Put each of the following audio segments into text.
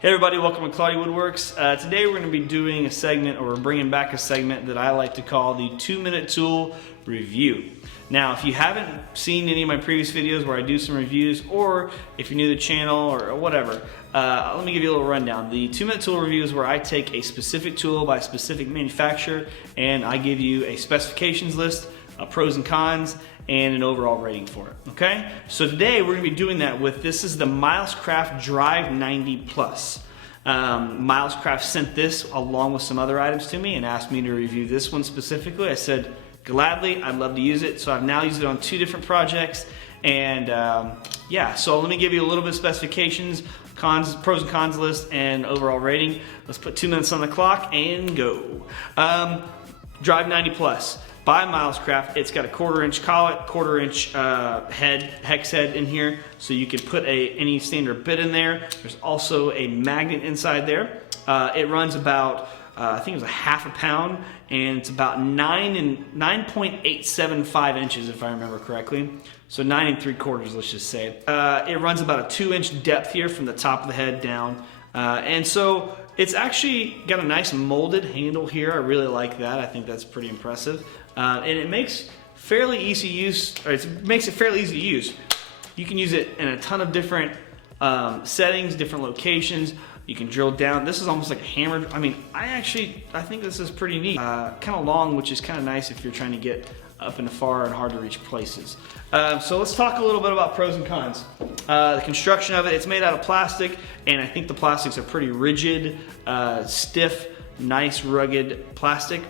Hey everybody, welcome to Claudia Woodworks. Today we're going to be doing a segment, or we're bringing back a segment that I like to call the 2-minute tool review. Now, if you haven't seen any of my previous videos where I do some reviews, or if you're new to the channel or whatever, let me give you a little rundown. The 2-minute tool review is where I take a specific tool by a specific manufacturer and I give you a specifications list, pros and cons, and an overall rating for it, okay? So today we're gonna be doing that with, this is the Milescraft Drive 90 Plus. Milescraft sent this along with some other items to me and asked me to review this one specifically. I said, gladly, I'd love to use it. So I've now used it on 2 different projects. And yeah, so let me give you a little bit of specifications, pros and cons list, and overall rating. Let's put 2 minutes on the clock and go. Drive 90 Plus. By Milescraft. It's got a 1/4-inch collet, 1/4-inch hex head in here, so you can put any standard bit in there. There's also a magnet inside there. It runs about, I think it was a ½ pound, and it's about 9.875 inches if I remember correctly. So 9 3/4, let's just say. It runs about a 2-inch depth here from the top of the head down. And so it's actually got a nice molded handle here. I really like that. I think that's pretty impressive. And it makes fairly easy use, or it makes it fairly easy to use. You can use it in a ton of different settings, different locations. You can drill down. This is almost like a hammer. I mean, I think this is pretty neat. Kind of long, which is kind of nice if you're trying to get up into far and hard to reach places. So let's talk a little bit about pros and cons. The construction of it, it's made out of plastic, and I think the plastics are pretty rigid, stiff, nice, rugged plastic.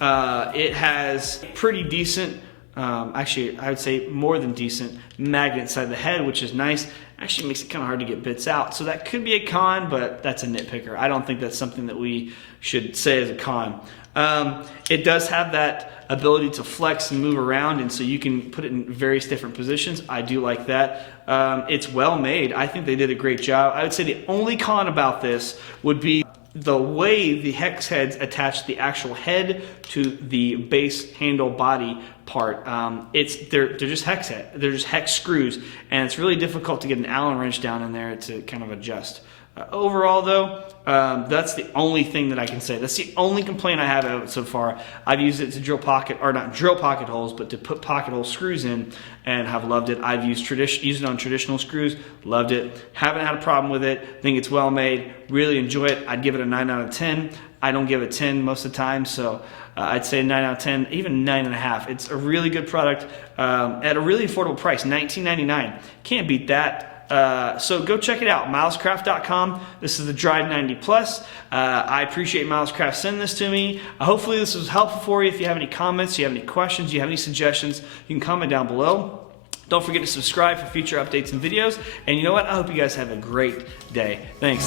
It has pretty decent, actually I would say more than decent, magnet inside the head, which is nice. Actually makes it kind of hard to get bits out. So that could be a con, but that's a nitpicker. I don't think that's something that we should say as a con. It does have that ability to flex and move around, and so you can put it in various different positions. I do like that. It's well made. I think they did a great job. I would say the only con about this would be the way the hex heads attach the actual head to the base handle body part. They're just they're just hex screws, and it's really difficult to get an Allen wrench down in there to kind of adjust. Overall though, that's the only thing that I can say. That's the only complaint I have of it so far. I've used it to drill not drill pocket holes, but to put pocket hole screws in, and have loved it. I've used it on traditional screws, loved it. Haven't had a problem with it. Think it's well made, really enjoy it. I'd give it a 9 out of 10. I don't give it 10 most of the time, so I'd say 9 out of 10, even 9.5. It's a really good product at a really affordable price, $19.99. Can't beat that. So go check it out, milescraft.com. This is the Drive 90 Plus. I appreciate Milescraft sending this to me. Hopefully this was helpful for you. If you have any comments, you have any questions, you have any suggestions, you can comment down below. Don't forget to subscribe for future updates and videos. And you know what? I hope you guys have a great day. Thanks.